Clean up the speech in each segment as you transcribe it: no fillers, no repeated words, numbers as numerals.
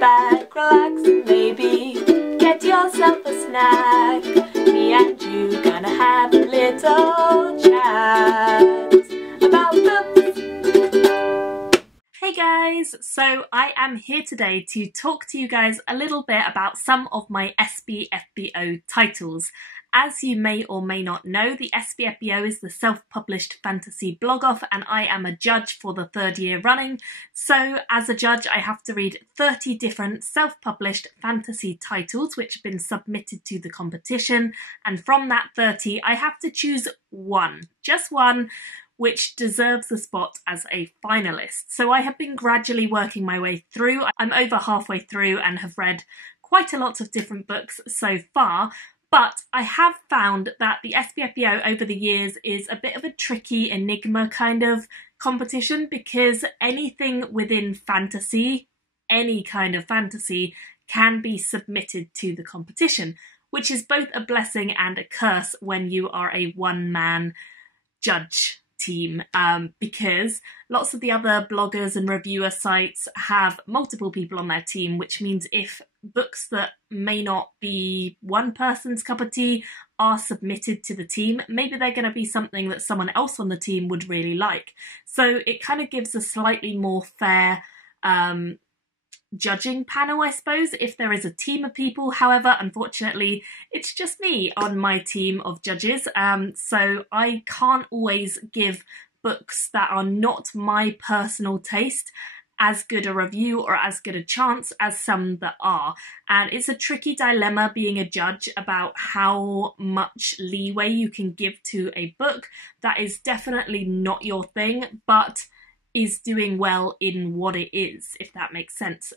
back, relax, and maybe get yourself a snack. Me and you gonna have a little chat about books. Hey guys, so I am here today to talk to you guys a little bit about some of my SPFBO titles. As you may or may not know, the SPFBO is the Self-Published Fantasy Blog-Off, and I am a judge for the 3rd year running. So as a judge, I have to read 30 different self-published fantasy titles which have been submitted to the competition, and from that 30, I have to choose one, just one, which deserves a spot as a finalist. So I have been gradually working my way through. I'm over halfway through and have read quite a lot of different books so far. But I have found that the SPFBO over the years is a bit of a tricky enigma kind of competition, because anything within fantasy, any kind of fantasy, can be submitted to the competition, which is both a blessing and a curse when you are a one-man judge team, because lots of the other bloggers and reviewer sites have multiple people on their team, which means if books that may not be one person's cup of tea are submitted to the team, maybe they're going to be something that someone else on the team would really like. So it kind of gives a slightly more fair judging panel, I suppose, if there is a team of people. However, unfortunately, it's just me on my team of judges, so I can't always give books that are not my personal taste as good a review or as good a chance as some that are. And it's a tricky dilemma being a judge about how much leeway you can give to a book that is definitely not your thing, but is doing well in what it is, if that makes sense.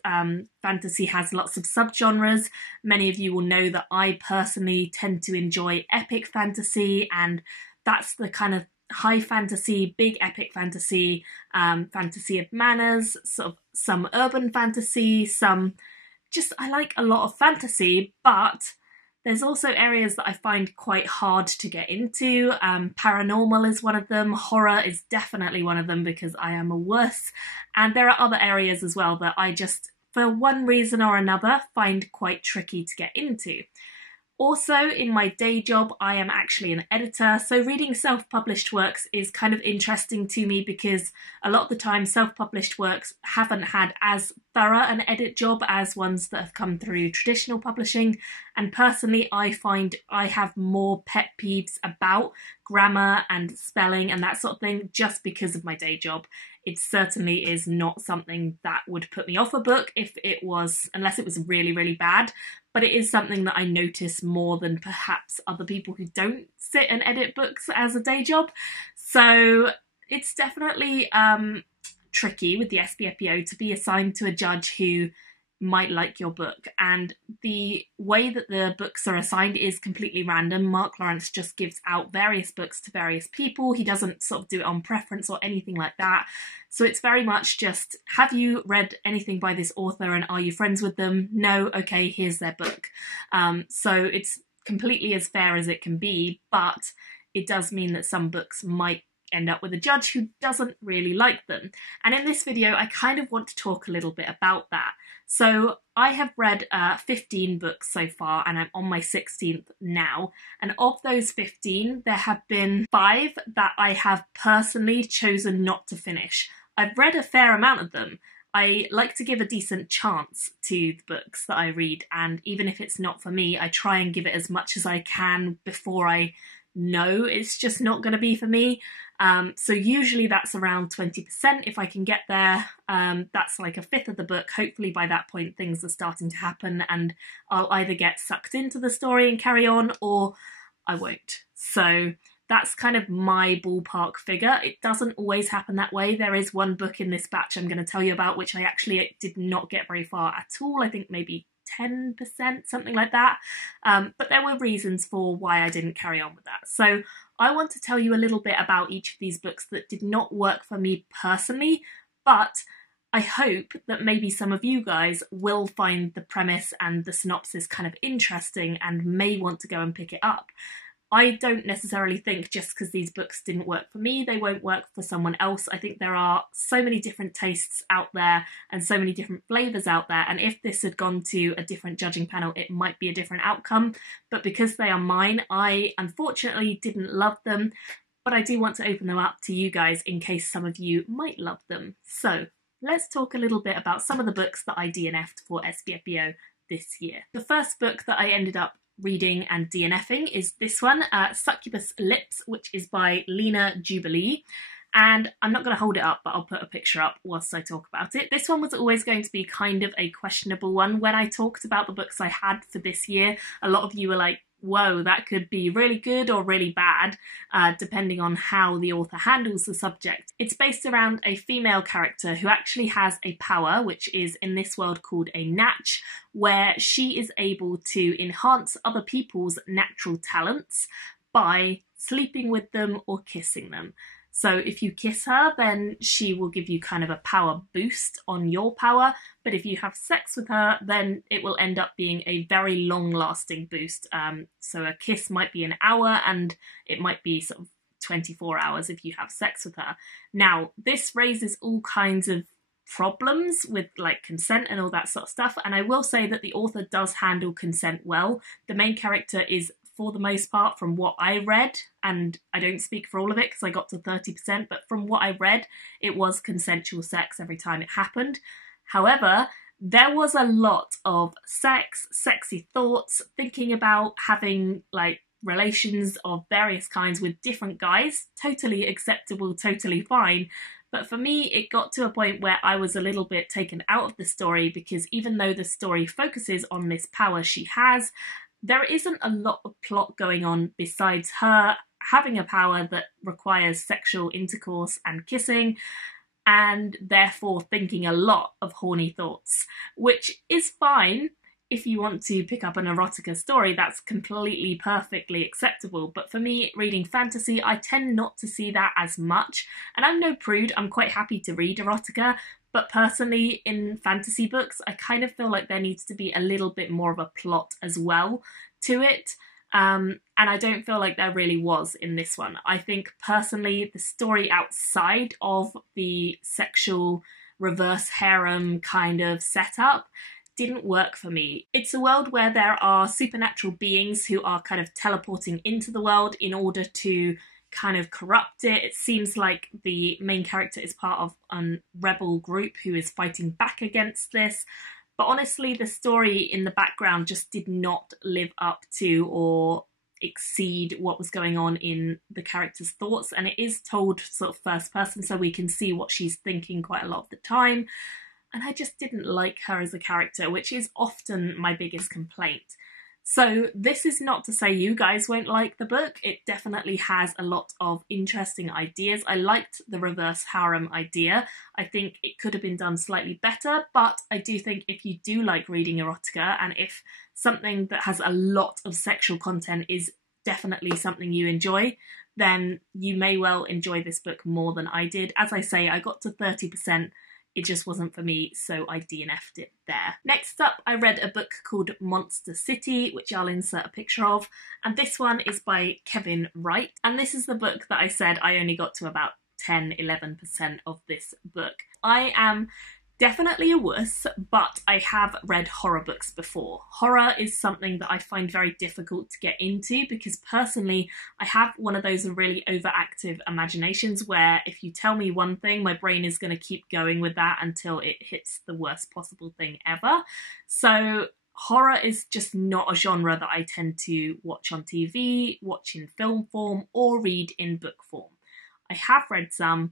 Fantasy has lots of subgenres. Many of you will know that I personally tend to enjoy epic fantasy, and that's the kind of high fantasy, big epic fantasy, fantasy of manners, sort of some urban fantasy, some just, I like a lot of fantasy, but there's also areas that I find quite hard to get into. Paranormal is one of them. Horror is definitely one of them because I am a wuss. And there are other areas as well that I just, for one reason or another, find quite tricky to get into. Also, in my day job, I am actually an editor, so reading self-published works is kind of interesting to me because a lot of the time self-published works haven't had as thorough an edit job as ones that have come through traditional publishing, and personally I find I have more pet peeves about grammar and spelling and that sort of thing just because of my day job. It certainly is not something that would put me off a book if it was, unless it was really, really bad, but it is something that I notice more than perhaps other people who don't sit and edit books as a day job. So it's definitely tricky with the SPFBO to be assigned to a judge who might like your book, and the way that the books are assigned is completely random. Mark Lawrence just gives out various books to various people. He doesn't sort of do it on preference or anything like that. So it's very much just, have you read anything by this author and are you friends with them? No? Okay, here's their book. So it's completely as fair as it can be, but it does mean that some books might end up with a judge who doesn't really like them. And in this video, I kind of want to talk a little bit about that. So I have read 15 books so far, and I'm on my 16th now. And of those 15, there have been 5 that I have personally chosen not to finish. I've read a fair amount of them. I like to give a decent chance to the books that I read, and even if it's not for me, I try and give it as much as I can before I know it's just not going to be for me. So usually that's around 20% if I can get there. That's like a fifth of the book. Hopefully by that point things are starting to happen and I'll either get sucked into the story and carry on, or I won't. So that's kind of my ballpark figure. It doesn't always happen that way. There is one book in this batch I'm going to tell you about which I actually did not get very far at all. I think maybe 10%, something like that. But there were reasons for why I didn't carry on with that. So I want to tell you a little bit about each of these books that did not work for me personally, but I hope that maybe some of you guys will find the premise and the synopsis kind of interesting and may want to go and pick it up. I don't necessarily think just because these books didn't work for me, they won't work for someone else. I think there are so many different tastes out there and so many different flavours out there, and if this had gone to a different judging panel, it might be a different outcome. But because they are mine, I unfortunately didn't love them, but I do want to open them up to you guys in case some of you might love them. So let's talk a little bit about some of the books that I DNF'd for SPFBO this year. The first book that I ended up reading and DNFing is this one, Succubus Lips, which is by Lena Jubilee. And I'm not going to hold it up, but I'll put a picture up whilst I talk about it. This one was always going to be kind of a questionable one. When I talked about the books I had for this year, a lot of you were like, whoa, that could be really good or really bad, depending on how the author handles the subject. It's based around a female character who actually has a power, which is in this world called a natch, where she is able to enhance other people's natural talents by sleeping with them or kissing them. So if you kiss her, then she will give you kind of a power boost on your power. But if you have sex with her, then it will end up being a very long-lasting boost. So a kiss might be an hour, and it might be sort of 24 hours if you have sex with her. Now, this raises all kinds of problems with like consent and all that sort of stuff. And I will say that the author does handle consent well. The main character is, for the most part, from what I read, and I don't speak for all of it because I got to 30%, but from what I read, it was consensual sex every time it happened. However, there was a lot of sex, sexy thoughts, thinking about having like relations of various kinds with different guys, totally acceptable, totally fine. But for me, it got to a point where I was a little bit taken out of the story, because even though the story focuses on this power she has, there isn't a lot of plot going on besides her having a power that requires sexual intercourse and kissing, and therefore thinking a lot of horny thoughts, which is fine. If you want to pick up an erotica story, that's completely, perfectly acceptable. But for me, reading fantasy, I tend not to see that as much. And I'm no prude, I'm quite happy to read erotica. But personally, in fantasy books, I kind of feel like there needs to be a little bit more of a plot as well to it. And I don't feel like there really was in this one. I think personally, the story outside of the sexual reverse harem kind of setup didn't work for me. It's a world where there are supernatural beings who are kind of teleporting into the world in order to kind of corrupt it. It seems like the main character is part of a rebel group who is fighting back against this. But honestly, the story in the background just did not live up to or exceed what was going on in the character's thoughts. And it is told sort of first person, so we can see what she's thinking quite a lot of the time. And I just didn't like her as a character, which is often my biggest complaint. So this is not to say you guys won't like the book. It definitely has a lot of interesting ideas. I liked the reverse harem idea. I think it could have been done slightly better, but I do think if you do like reading erotica, and if something that has a lot of sexual content is definitely something you enjoy, then you may well enjoy this book more than I did. As I say, I got to 30%. It just wasn't for me, so I DNF'd it there. Next up, I read a book called Monster City, which I'll insert a picture of, and this one is by Kevin Wright, and this is the book that I said I only got to about 10-11% of this book. I am definitely a wuss, but I have read horror books before. Horror is something that I find very difficult to get into because personally I have one of those really overactive imaginations where if you tell me one thing, my brain is going to keep going with that until it hits the worst possible thing ever. So horror is just not a genre that I tend to watch on TV, watch in film form, or read in book form. I have read some,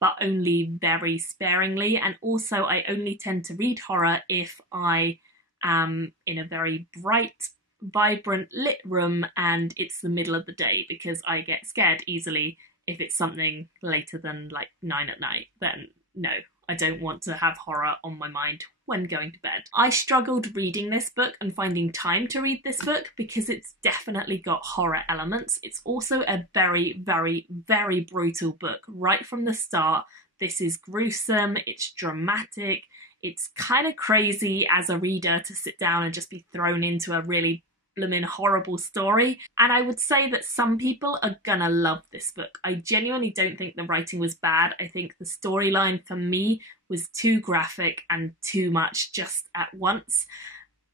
but only very sparingly, and also I only tend to read horror if I am in a very bright, vibrant, lit room and it's the middle of the day, because I get scared easily. If it's something later than like 9 at night, then no, I don't want to have horror on my mind when going to bed. I struggled reading this book and finding time to read this book because it's definitely got horror elements. It's also a very, very, very brutal book right from the start. This is gruesome, it's dramatic, it's kind of crazy as a reader to sit down and just be thrown into a really blooming horrible story. And I would say that some people are gonna love this book. I genuinely don't think the writing was bad. I think the storyline for me was too graphic and too much just at once.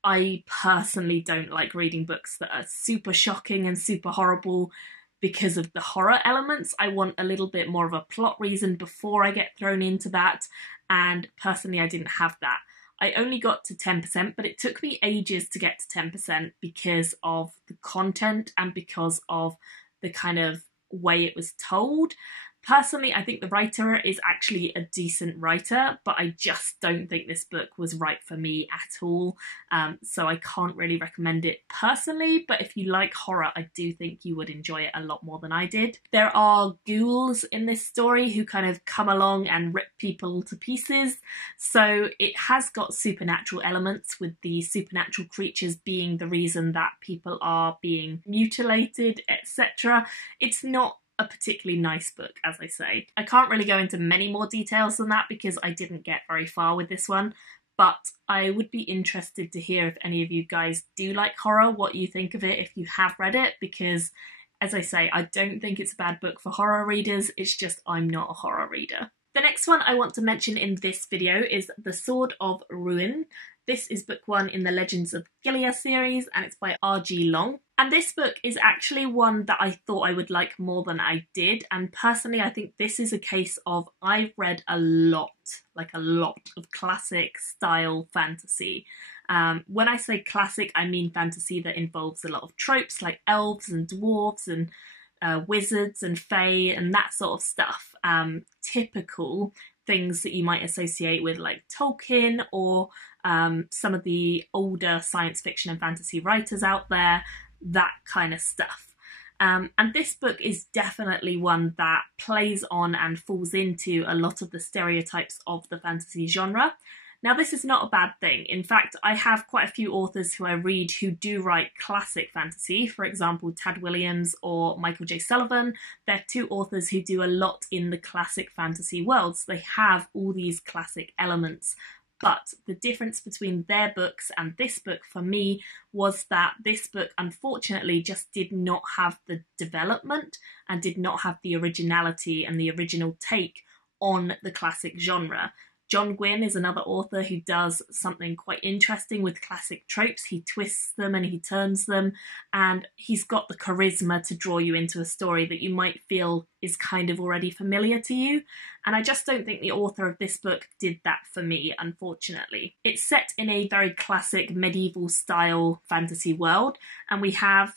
I personally don't like reading books that are super shocking and super horrible because of the horror elements. I want a little bit more of a plot reason before I get thrown into that, and personally I didn't have that. I only got to 10%, but it took me ages to get to 10% because of the content and because of the kind of way it was told. Personally, I think the writer is actually a decent writer, but I just don't think this book was right for me at all. So I can't really recommend it personally, but if you like horror, I do think you would enjoy it a lot more than I did. There are ghouls in this story who kind of come along and rip people to pieces. So it has got supernatural elements, with the supernatural creatures being the reason that people are being mutilated, etc. It's not a particularly nice book, as I say. I can't really go into many more details than that because I didn't get very far with this one, but I would be interested to hear if any of you guys do like horror, what you think of it if you have read it, because as I say, I don't think it's a bad book for horror readers, it's just I'm not a horror reader. The next one I want to mention in this video is The Sword of Ruin. This is book 1 in the Legends of Gilead series, and it's by R.G. Long. And this book is actually one that I thought I would like more than I did, and personally I think this is a case of I've read a lot of classic style fantasy. When I say classic, I mean fantasy that involves a lot of tropes like elves and dwarves and wizards and fae and that sort of stuff. Typical things that you might associate with like Tolkien or some of the older science fiction and fantasy writers out there, that kind of stuff. And this book is definitely one that plays on and falls into a lot of the stereotypes of the fantasy genre. Now, this is not a bad thing. In fact, I have quite a few authors who I read who do write classic fantasy. For example, Tad Williams or Michael J. Sullivan. They're two authors who do a lot in the classic fantasy world. So they have all these classic elements. But the difference between their books and this book for me was that this book unfortunately just did not have the development and did not have the originality and the original take on the classic genre. John Gwynne is another author who does something quite interesting with classic tropes. He twists them and he turns them, and he's got the charisma to draw you into a story that you might feel is kind of already familiar to you. And I just don't think the author of this book did that for me, unfortunately. It's set in a very classic medieval style fantasy world, and we have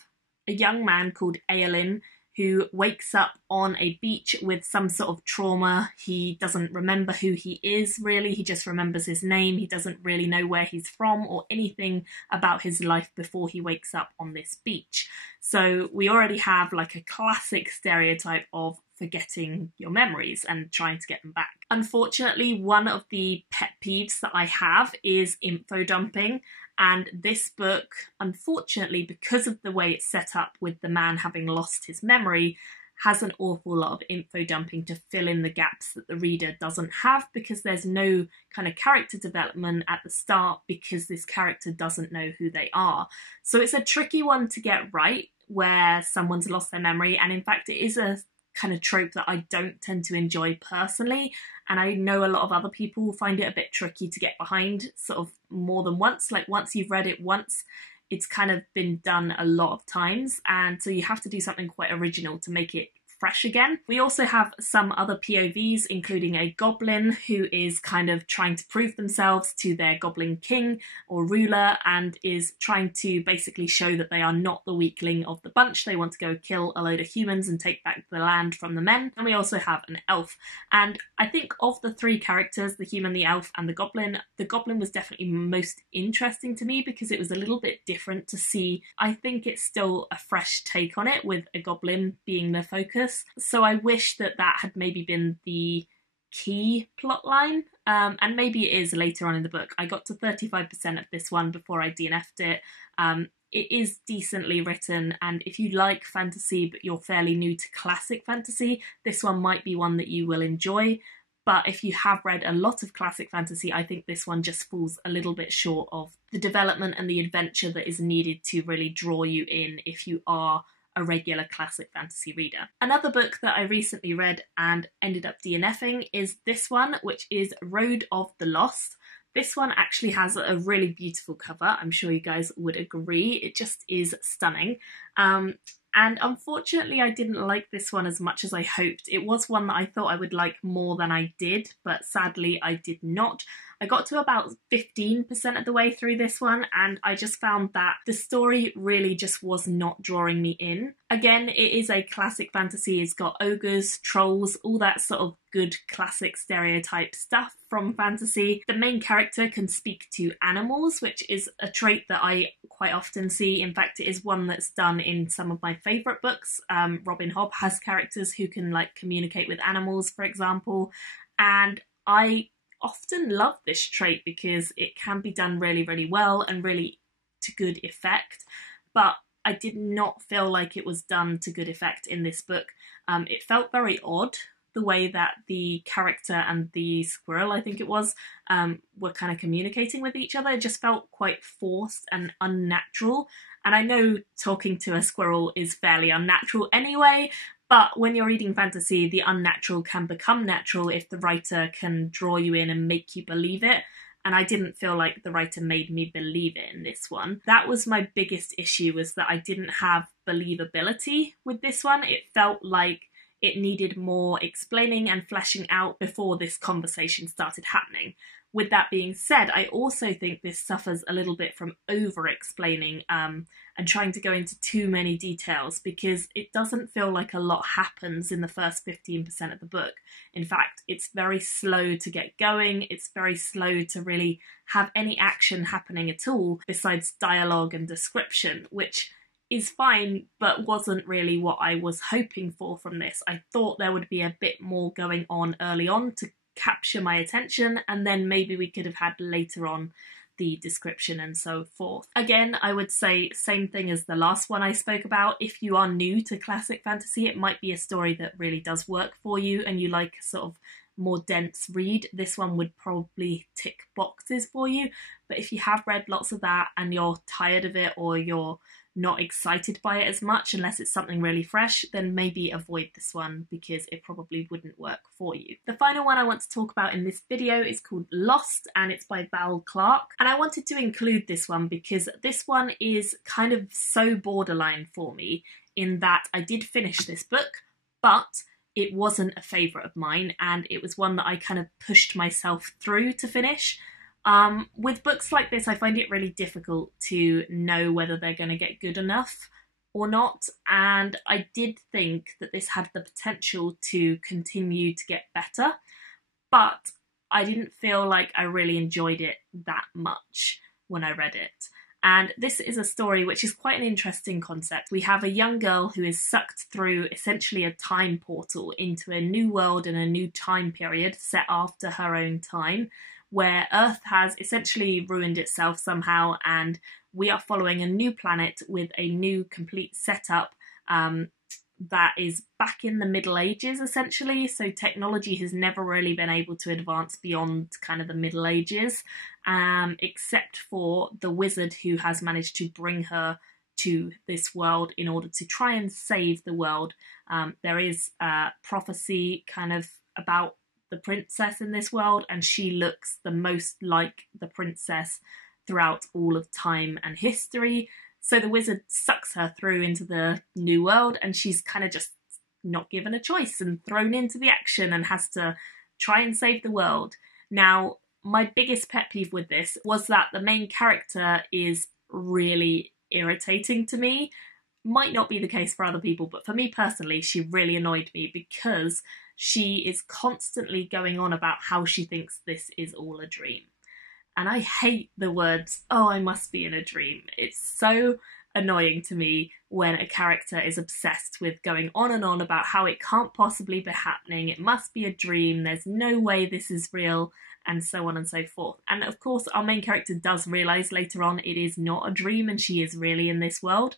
a young man called Eowyn who wakes up on a beach with some sort of trauma. He doesn't remember who he is, really. He just remembers his name. He doesn't really know where he's from or anything about his life before he wakes up on this beach. So we already have like a classic stereotype of forgetting your memories and trying to get them back. Unfortunately, one of the pet peeves that I have is info dumping. And this book, unfortunately, because of the way it's set up with the man having lost his memory, has an awful lot of info dumping to fill in the gaps that the reader doesn't have, because there's no kind of character development at the start because this character doesn't know who they are. So it's a tricky one to get right where someone's lost their memory, and in fact it is a kind of trope that I don't tend to enjoy personally, and I know a lot of other people find it a bit tricky to get behind sort of more than once. Like once you've read it once, it's kind of been done a lot of times, and so you have to do something quite original to make it fresh again. We also have some other POVs, including a goblin who is kind of trying to prove themselves to their goblin king or ruler and is trying to basically show that they are not the weakling of the bunch. They want to go kill a load of humans and take back the land from the men. And we also have an elf. And I think of the three characters, the human, the elf and the goblin was definitely most interesting to me because it was a little bit different to see. I think it's still a fresh take on it with a goblin being the focus. So I wish that that had maybe been the key plot line, and maybe it is later on in the book. I got to 35% of this one before I DNF'd it. It is decently written, and if you like fantasy but you're fairly new to classic fantasy, this one might be one that you will enjoy. But if you have read a lot of classic fantasy, I think this one just falls a little bit short of the development and the adventure that is needed to really draw you in if you are a regular classic fantasy reader. Another book that I recently read and ended up DNFing is this one, which is Road of the Lost. This one actually has a really beautiful cover. I'm sure you guys would agree. It just is stunning. And unfortunately, I didn't like this one as much as I hoped. It was one that I thought I would like more than I did, but sadly I did not. I got to about 15% of the way through this one, and I just found that the story really just was not drawing me in. Again, it is a classic fantasy. It's got ogres, trolls, all that sort of good classic stereotype stuff from fantasy. The main character can speak to animals, which is a trait that I quite often see. In fact, it is one that's done in some of my favourite books. Robin Hobb has characters who can like communicate with animals, for example, and I often love this trait because it can be done really, really well and really to good effect, but I did not feel like it was done to good effect in this book. It felt very odd, the way that the character and the squirrel, I think it was, were kind of communicating with each other. It just felt quite forced and unnatural. And I know talking to a squirrel is fairly unnatural anyway, but when you're reading fantasy, the unnatural can become natural if the writer can draw you in and make you believe it. And I didn't feel like the writer made me believe it in this one. That was my biggest issue, was that I didn't have believability with this one. It felt like it needed more explaining and fleshing out before this conversation started happening. With that being said, I also think this suffers a little bit from over-explaining and trying to go into too many details, because it doesn't feel like a lot happens in the first 15% of the book. In fact, it's very slow to get going. It's very slow to really have any action happening at all besides dialogue and description, which is fine, but wasn't really what I was hoping for from this. I thought there would be a bit more going on early on to capture my attention, and then maybe we could have had later on the description and so forth. Again, I would say same thing as the last one I spoke about. If you are new to classic fantasy, it might be a story that really does work for you and you like a sort of more dense read. This one would probably tick boxes for you. But if you have read lots of that and you're tired of it, or you're not excited by it as much unless it's something really fresh, then maybe avoid this one because it probably wouldn't work for you. The final one I want to talk about in this video is called Lost, and it's by Val Clark. And I wanted to include this one because this one is kind of so borderline for me, in that I did finish this book, but it wasn't a favourite of mine, and it was one that I kind of pushed myself through to finish. With books like this, I find it really difficult to know whether they're going to get good enough or not, and I did think that this had the potential to continue to get better, but I didn't feel like I really enjoyed it that much when I read it. And this is a story which is quite an interesting concept. We have a young girl who is sucked through essentially a time portal into a new world and a new time period set after her own time, where Earth has essentially ruined itself somehow, and we are following a new planet with a new complete setup that is back in the Middle Ages, essentially. So technology has never really been able to advance beyond kind of the Middle Ages, except for the wizard who has managed to bring her to this world in order to try and save the world. There is a prophecy kind of about the princess in this world, and she looks the most like the princess throughout all of time and history. So the wizard sucks her through into the new world, and she's kind of just not given a choice and thrown into the action and has to try and save the world. Now, my biggest pet peeve with this was that the main character is really irritating to me. Might not be the case for other people, but for me personally, she really annoyed me because she is constantly going on about how she thinks this is all a dream. And I hate the words, "oh, I must be in a dream." It's so annoying to me when a character is obsessed with going on and on about how it can't possibly be happening, it must be a dream, there's no way this is real, and so on and so forth. And of course, our main character does realise later on it is not a dream and she is really in this world.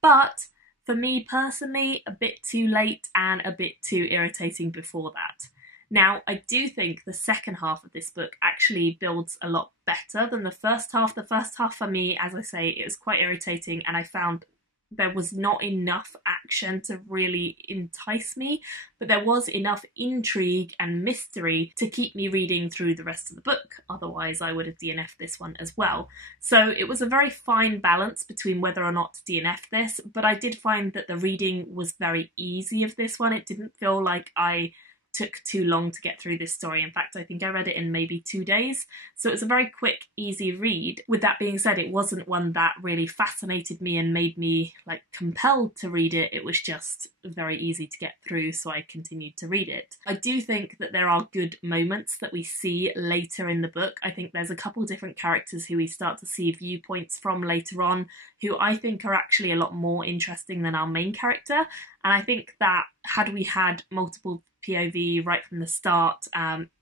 But for me personally, a bit too late and a bit too irritating before that. Now, I do think the second half of this book actually builds a lot better than the first half. The first half for me, as I say, it was quite irritating, and I found there was not enough action to really entice me, but there was enough intrigue and mystery to keep me reading through the rest of the book. Otherwise, I would have DNF'd this one as well. So it was a very fine balance between whether or not to DNF this, but I did find that the reading was very easy of this one. It didn't feel like I took too long to get through this story. In fact, I think I read it in maybe 2 days. So it was a very quick, easy read. With that being said, it wasn't one that really fascinated me and made me like compelled to read it. It was just very easy to get through, so I continued to read it. I do think that there are good moments that we see later in the book. I think there's a couple different characters who we start to see viewpoints from later on, who I think are actually a lot more interesting than our main character. And I think that had we had multiple POV right from the start,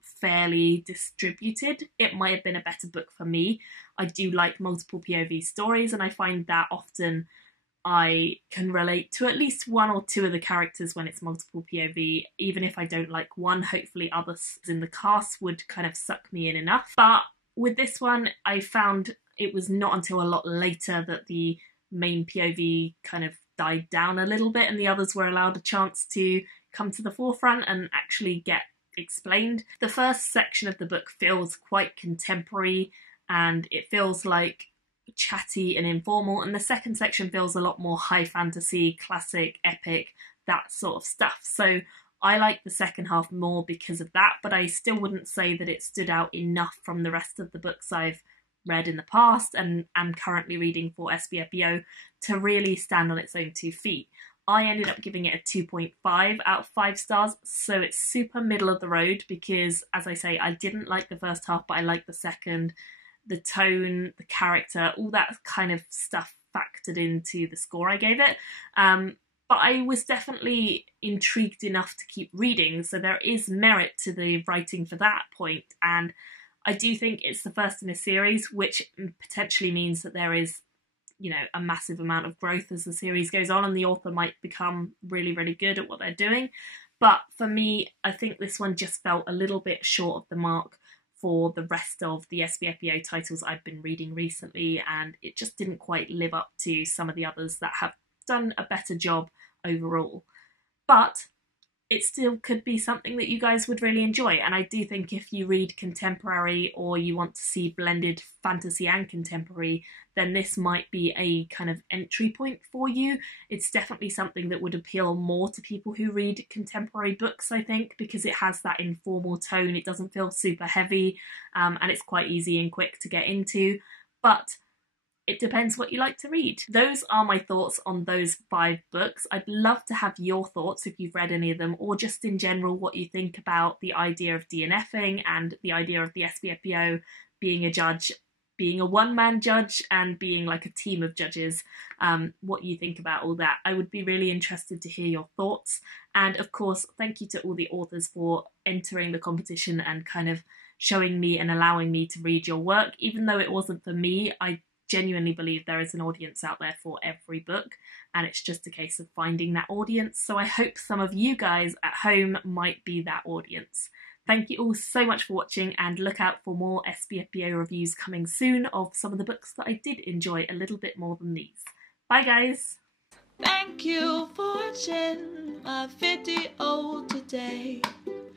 fairly distributed, it might have been a better book for me. I do like multiple POV stories, and I find that often I can relate to at least one or two of the characters when it's multiple POV. Even if I don't like one, hopefully others in the cast would kind of suck me in enough. But with this one, I found it was not until a lot later that the main POV kind of died down a little bit and the others were allowed a chance to come to the forefront and actually get explained. The first section of the book feels quite contemporary and it feels like chatty and informal, and the second section feels a lot more high fantasy, classic, epic, that sort of stuff. So I like the second half more because of that, but I still wouldn't say that it stood out enough from the rest of the books I've read in the past and am currently reading for SPFBO to really stand on its own 2 feet. I ended up giving it a 2.5 out of 5 stars, so it's super middle of the road because, as I say, I didn't like the first half, but I liked the second. The tone, the character, all that kind of stuff factored into the score I gave it. But I was definitely intrigued enough to keep reading, so there is merit to the writing for that point. And I do think it's the first in a series, which potentially means that there is, you know, a massive amount of growth as the series goes on and the author might become really, really good at what they're doing. But for me, I think this one just felt a little bit short of the mark for the rest of the SPFBO titles I've been reading recently, and it just didn't quite live up to some of the others that have done a better job overall. But it still could be something that you guys would really enjoy, and I do think if you read contemporary or you want to see blended fantasy and contemporary, then this might be a kind of entry point for you. It's definitely something that would appeal more to people who read contemporary books, I think, because it has that informal tone. It doesn't feel super heavy, and it's quite easy and quick to get into, but it depends what you like to read. Those are my thoughts on those 5 books. I'd love to have your thoughts if you've read any of them, or just in general what you think about the idea of DNFing and the idea of the SPFBO being a judge, being a one-man judge and being like a team of judges, what you think about all that. I would be really interested to hear your thoughts. And of course, thank you to all the authors for entering the competition and kind of showing me and allowing me to read your work. Even though it wasn't for me, I genuinely believe there is an audience out there for every book, and it's just a case of finding that audience. So I hope some of you guys at home might be that audience. Thank you all so much for watching, and look out for more SPFBO reviews coming soon of some of the books that I did enjoy a little bit more than these. Bye guys! Thank you for watching my video today.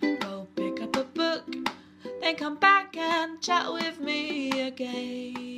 Go pick up a book, then come back and chat with me again.